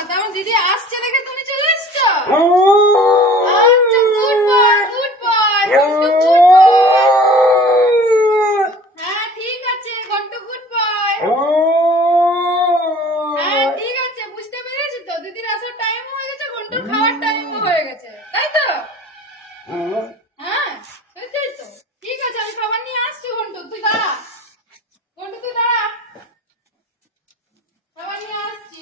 আমার দিদি আসছে দেখে তুমি চলে এসছো। আচ্ছা, good boy, good boy, good boy. হ্যাঁ ঠিক আছে, ঘন্টু গুড বয়। হ্যাঁ ঠিক আছে, বুঝতে পেরেছি তো, দিদির আসার টাইম হয়ে গেছে, ঘন্টুর খাওয়ার টাইম হয়ে গেছে, তাই তো? হ্যাঁ সেটাই তো। ঠিক আছে, আমি খাবার নিয়ে আসছি। ঘন্টু তুই দাঁড়া, ঘন্টু তুই দাঁড়া, খাবার নিয়ে আসছি।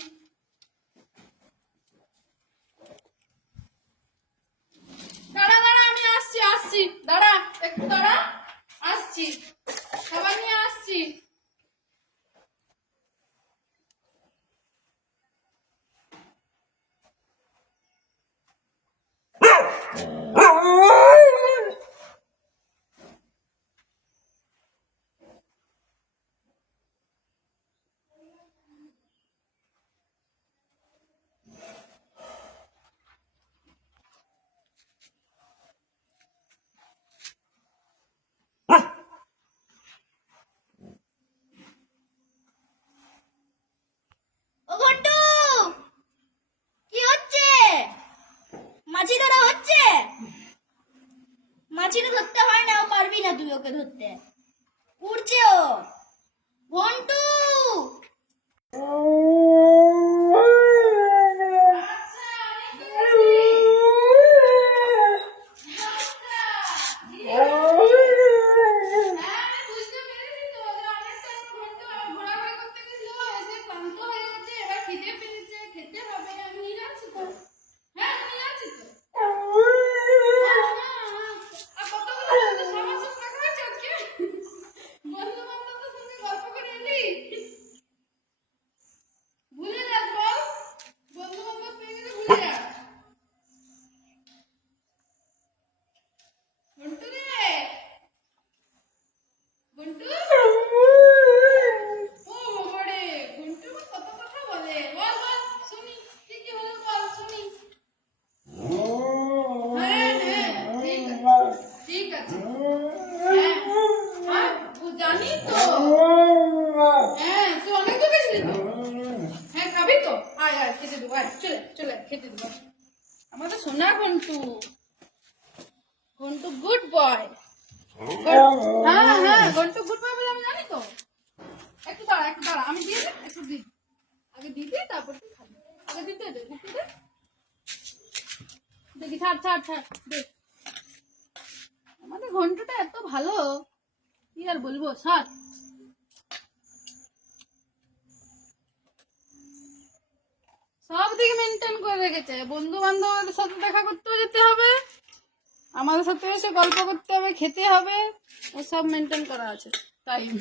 দাঁড়া দাঁড়া, আমি আসছি আসছি, দাঁড়া একটু দাঁড়া, আসছি, খাবার নিয়ে আসছি। ও ঘন্টু, কি হচ্ছে? মাছি ধরা হচ্ছে? মাছিটা ধরতে হয় না, পারবি না তুই ওকে ধরতে। উড়ছে ও। ঘন্টু, ভুলে যাস বল, বন্ধু বান্ধব পেয়ে গেলে ভুলে যাস। ঘন্টু রে, ঘন্টু, ও বাবা রে, ঘন্টু কত কথা বলে, বল বল শুনি, কি কি হলো বল শুনি। হ্যাঁ হ্যাঁ ঠিক আছে, হ্যাঁ হ্যাঁ জানি তো। হ্যাঁ তুই অনেক দূর গেছিলি তো। হ্যাঁ খাবি তো, আয় আয় খেতে দেবো, আয় চলে চলে খেতে দেবো। আমাদের সোনা ঘন্টু, ঘন্টু গুড বয়। হ্যাঁ হ্যাঁ ঘন্টু গুড বয় বলে আমি জানি তো। একটু দাঁড়া একটু দাঁড়া, আমি দিয়ে দে, একটু দিই, আগে দিদি তারপর তুই খাবি, আগে দিতে দে, একটু দে, দেখি ছাড় ছাড় ছাড় দে। আমাদের ঘন্টুটা এত ভালো, কি আর বলবো, ছাড়। সব দিকে মেনটেন করে রেখেছে, বন্ধু বান্ধবদের সাথে দেখা করতেও যেতে হবে, আমাদের সাথে এসে গল্প করতে হবে, খেতে হবে, ও সব মেনটেন করা আছে টাইম।